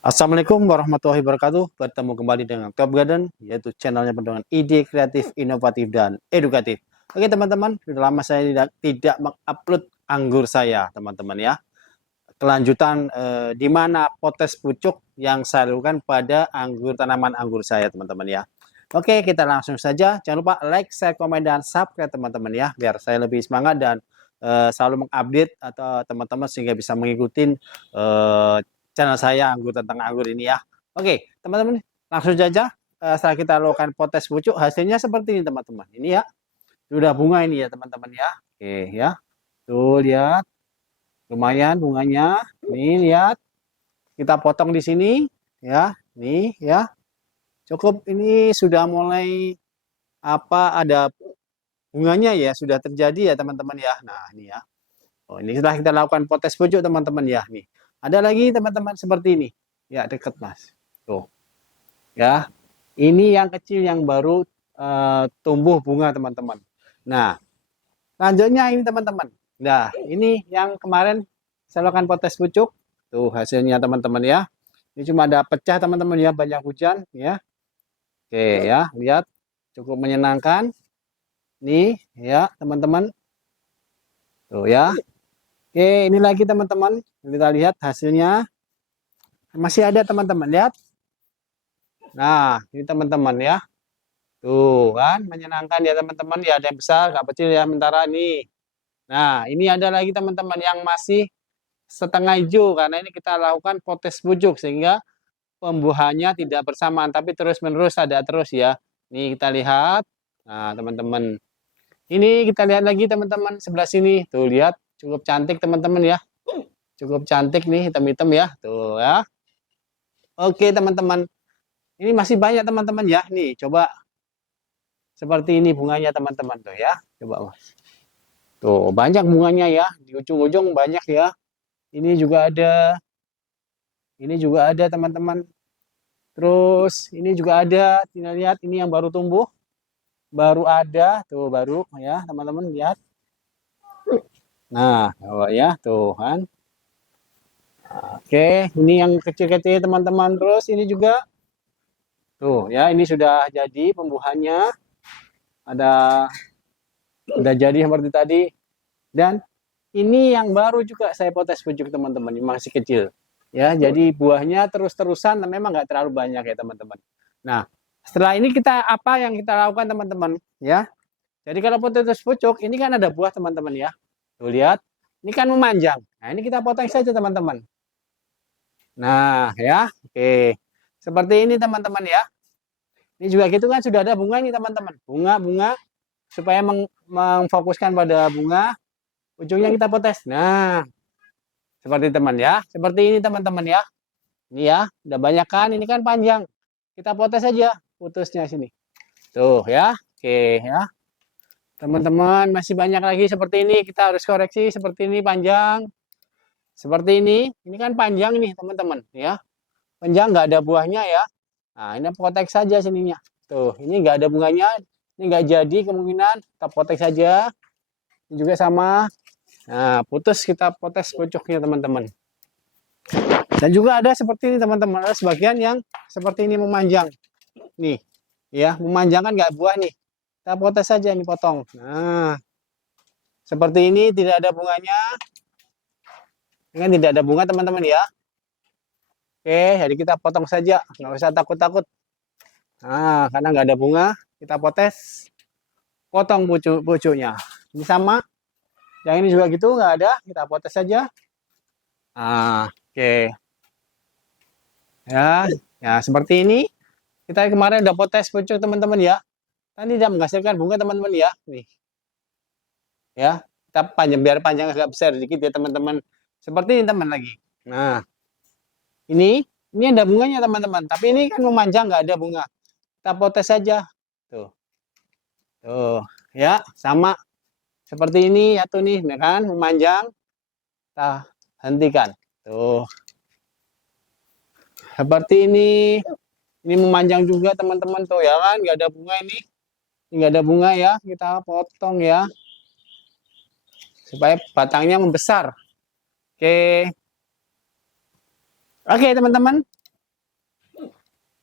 Assalamualaikum warahmatullahi wabarakatuh. Bertemu kembali dengan Top Garden, yaitu channelnya penuh dengan ide kreatif, inovatif, dan edukatif. Oke teman-teman, sudah lama saya tidak mengupload anggur saya, teman-teman ya. Kelanjutan di mana potes pucuk yang saya lakukan pada tanaman anggur saya, teman-teman ya. Oke, kita langsung saja. Jangan lupa like, share, komen, dan subscribe, teman-teman ya, biar saya lebih semangat dan selalu mengupdate atau teman-teman sehingga bisa mengikuti channel saya tentang anggur ini ya. Oke, teman-teman, langsung saja. Setelah kita lakukan potes pucuk, hasilnya seperti ini, teman-teman. Ini ya, sudah bunga ini ya, teman-teman ya. Oke ya, tuh lihat, lumayan bunganya. Nih lihat, kita potong di sini ya. Nih ya, cukup ini sudah mulai ada bunganya ya, sudah terjadi ya teman-teman ya. Nah ini ya, oh ini setelah kita lakukan potes pucuk teman-teman ya. Nih ada lagi teman-teman seperti ini ya, dekat mas tuh ya. Ini yang kecil yang baru tumbuh bunga teman-teman. Nah lanjutnya ini teman-teman, nah ini yang kemarin saya lakukan potes pucuk, tuh hasilnya teman-teman ya. Ini cuma ada pecah teman-teman ya, banyak hujan ya. Oke ya, lihat cukup menyenangkan nih ya teman-teman. Tuh ya. Oke, ini lagi teman-teman. Kita lihat hasilnya. Masih ada teman-teman, lihat. Nah, ini teman-teman ya. Tuh kan, menyenangkan ya teman-teman. Ya ada yang besar, nggak kecil ya sementara ini. Nah, ini ada lagi teman-teman yang masih setengah hijau karena ini kita lakukan potes pucuk sehingga pembuahannya tidak bersamaan tapi terus-menerus ada terus ya. Nih kita lihat. Nah, teman-teman. Ini kita lihat lagi teman-teman sebelah sini. Tuh lihat, cukup cantik teman-teman ya. Cukup cantik nih, hitam-hitam ya. Tuh ya. Oke teman-teman. Ini masih banyak teman-teman ya. Nih coba seperti ini bunganya teman-teman tuh ya. Coba mas. Tuh banyak bunganya ya. Di ujung-ujung banyak ya. Ini juga ada. Ini juga ada teman-teman. Terus ini juga ada. Tinggal lihat ini yang baru tumbuh. Baru ada. Tuh baru ya teman-teman lihat. Nah, ya tuh kan. Oke, ini yang kecil-kecil teman-teman. Terus ini juga tuh ya, ini sudah jadi pembuahannya. Ada udah jadi seperti tadi. Dan ini yang baru juga saya potes pucuk teman-teman, masih kecil. Ya, jadi buahnya terus-terusan memang nggak terlalu banyak ya teman-teman. Nah, setelah ini kita apa yang kita lakukan teman-teman ya. Jadi kalau potes pucuk ini kan ada buah teman-teman ya. Tuh lihat, ini kan memanjang. Nah, ini kita potong saja teman-teman. Nah, ya. Oke. Seperti ini teman-teman ya. Ini juga gitu kan sudah ada bunga ini teman-teman. Bunga-bunga supaya memfokuskan pada bunga, ujungnya kita potes. Nah, seperti teman ya. Seperti ini teman-teman ya. Ini ya, udah banyak kan, ini kan panjang. Kita potes aja putusnya sini. Tuh ya. Oke ya. Teman-teman masih banyak lagi seperti ini, kita harus koreksi seperti ini panjang. Seperti ini kan panjang nih teman-teman ya. Panjang nggak ada buahnya ya. Nah, ini potek saja sininya. Tuh, ini nggak ada bunganya. Ini nggak jadi kemungkinan. Kita potek saja. Ini juga sama. Nah, putus kita potes pucuknya teman-teman. Dan juga ada seperti ini teman-teman. Ada sebagian yang seperti ini memanjang. Nih, ya memanjang kan nggak buah nih. Kita potes saja ini potong. Nah, seperti ini tidak ada bunganya. Ini kan tidak ada bunga teman-teman ya. Oke, jadi kita potong saja. Nggak usah takut-takut. Nah, karena nggak ada bunga, kita potes, potong pucuknya. Ini sama, yang ini juga gitu, nggak ada, kita potes saja. Nah, oke. Ya, ya seperti ini. Kita kemarin udah potes pucuk teman-teman ya. Kan tidak menghasilkan bunga teman-teman ya. Nih, ya, kita panjang biar panjang agak besar sedikit ya teman-teman. Seperti ini teman lagi. Nah, ini ada bunganya teman-teman. Tapi ini kan memanjang nggak ada bunga. Kita potes saja. Tuh. Tuh, ya, sama seperti ini ya tuh nih, ya kan, memanjang. Kita hentikan. Tuh. Seperti ini. Ini memanjang juga teman-teman tuh ya kan, nggak ada bunga ini. Ini nggak ada bunga ya, kita potong ya. Supaya batangnya membesar. Oke. Oke, teman-teman.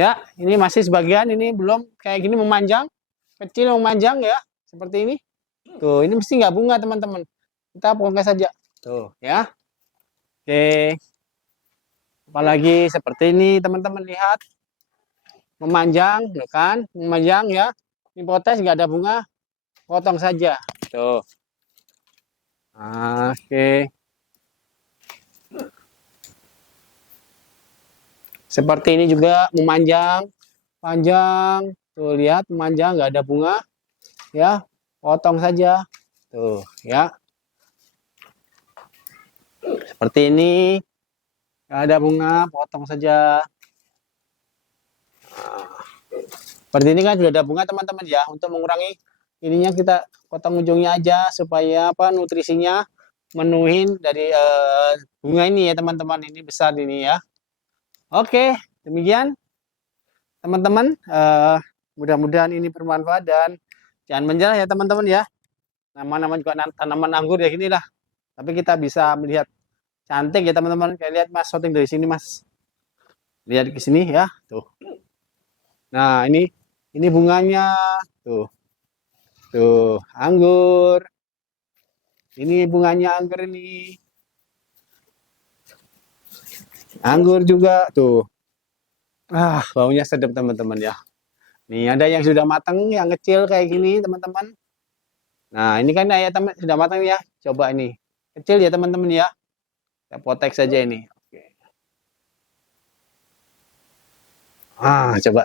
Ya, ini masih sebagian, ini belum kayak gini memanjang, kecil memanjang ya, seperti ini. Tuh, ini mesti nggak bunga teman-teman. Kita bongkar saja. Tuh, ya. Oke. Apalagi seperti ini teman-teman lihat. Memanjang, ya kan? Memanjang ya. Ini potes nggak ada bunga, potong saja. Tuh. Oke. Seperti ini juga memanjang, panjang. Tuh lihat memanjang, nggak ada bunga, ya. Potong saja. Tuh, ya. Seperti ini, nggak ada bunga, potong saja. Seperti ini kan sudah ada bunga teman-teman ya. Untuk mengurangi ininya kita potong ujungnya aja supaya apa nutrisinya menuhin dari bunga ini ya teman-teman. Ini besar ini ya. Oke, demikian teman-teman. Mudah-mudahan ini bermanfaat dan jangan menyerah ya teman-teman ya. Nama-nama juga tanaman anggur ya gini lah. Tapi kita bisa melihat cantik ya teman-teman. Kayak lihat Mas syuting dari sini Mas. Lihat ke sini ya, tuh. Nah, ini bunganya tuh. Tuh, anggur. Ini bunganya anggur ini. Anggur juga tuh. Baunya sedap teman-teman ya. Nih, ada yang sudah matang, yang kecil kayak gini teman-teman. Nah, ini kan ya teman sudah matang ya. Coba ini. Kecil ya teman-teman ya. Kita potek saja ini. Oke. Coba.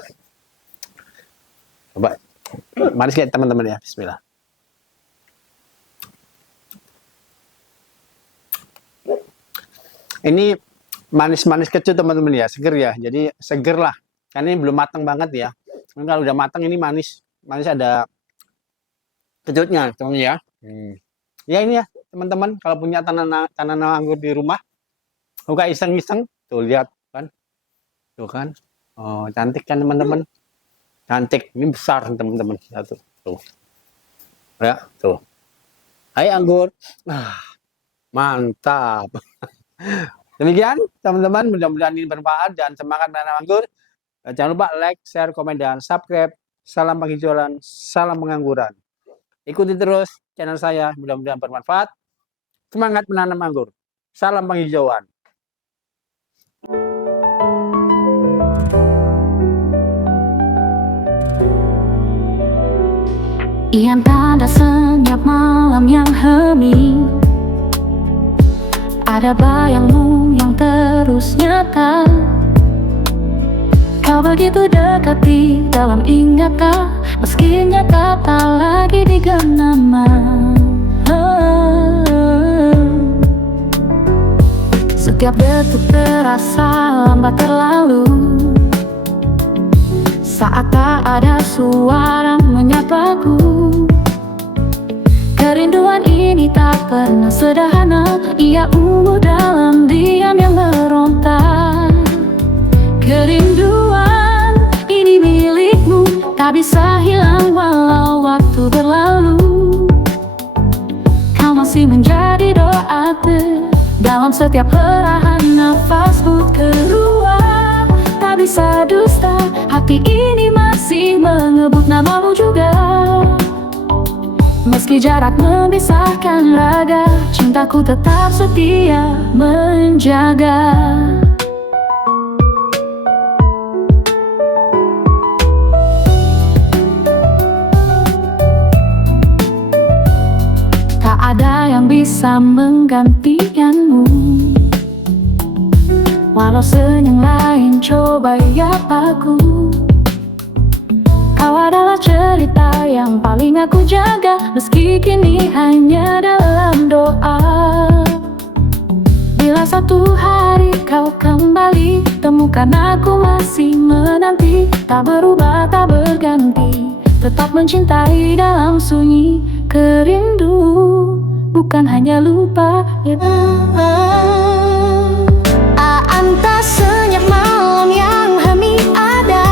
Coba. Manis ya teman-teman ya. Bismillah. Ini manis-manis kecil teman-teman ya, seger ya. Jadi seger lah. Karena ini belum matang banget ya. Kalau udah matang ini manis. Manis ada kecutnya teman-teman ya. Ya ini ya teman-teman, kalau punya tanaman anggur di rumah, buka iseng-iseng, tuh lihat kan. Tuh kan. Oh, cantik kan teman-teman. Cantik. Ini besar teman-teman. Satu. Tuh. Ya, tuh. Hai anggur. Mantap. Demikian teman-teman, mudah-mudahan ini bermanfaat dan semangat menanam anggur. Jangan lupa like, share, komen, dan subscribe. Salam penghijauan, salam pengangguran. Ikuti terus channel saya, mudah-mudahan bermanfaat. Semangat menanam anggur. Salam penghijauan. Ian tanda senyap malam yang hening. Ada bayangmu yang terus nyata. Kau begitu dekat di dalam ingatan, meski nyata tak lagi digenggam. Setiap detik terasa lambat terlalu, saat tak ada suara menyapaku. Kerinduan ini tak pernah sederhana, ia ungu dalam diam yang meronta. Kerinduan ini milikmu, tak bisa hilang walau waktu berlalu. Kau masih menjadi doaku dalam setiap herahan nafasmu keluar. Tak bisa dusta, hati ini masih mengebut namamu juga. Meski jarak memisahkan raga, cintaku tetap setia menjaga. Tak ada yang bisa menggantikanmu, walau senyum lain coba yapaku. Kau adalah cerita yang paling aku jaga, meski kini hanya dalam doa. Bila satu hari kau kembali, temukan aku masih menanti. Tak berubah, tak berganti, tetap mencintai dalam sunyi. Kerindu bukan hanya lupa. Entah senyap malam yang hening ada,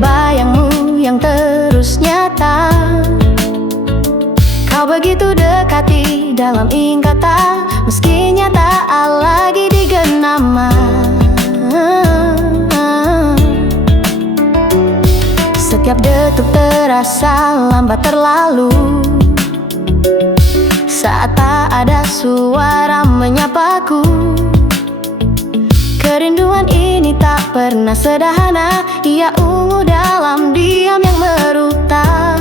bayangmu yang terus nyata. Kau begitu dekat di dalam ingatan, meski nyata lagi digenggam. usah lambat terlalu. Saat tak ada suara menyapaku, kerinduan ini tak pernah sederhana. Ia ungu dalam diam yang meruta.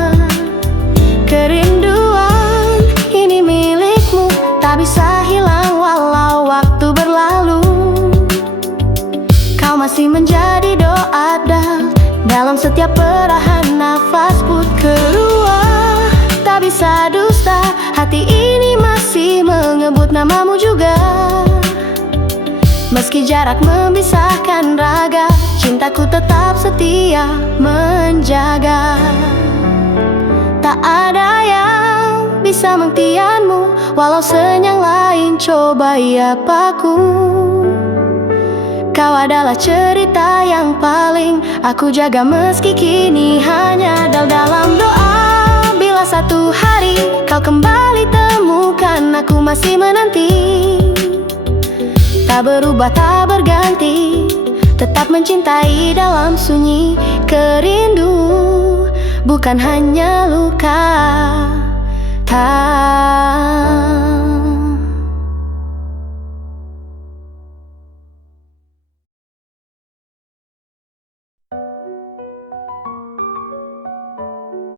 Kerinduan ini milikmu, tak bisa hilang walau waktu berlalu. Kau masih menjadi doa dalam setiap perahan nafasku keluar. Tak bisa dusta, hati ini masih mengebut namamu juga. Meski jarak memisahkan raga, cintaku tetap setia menjaga. Tak ada yang bisa menghentikanmu, walau senyang lain coba ia paku. Kau adalah cerita yang paling aku jaga, meski kini hanya dalam doa. Bila satu hari kau kembali temukan, aku masih menanti. Tak berubah, tak berganti, tetap mencintai dalam sunyi. Kerindu bukan hanya luka, tak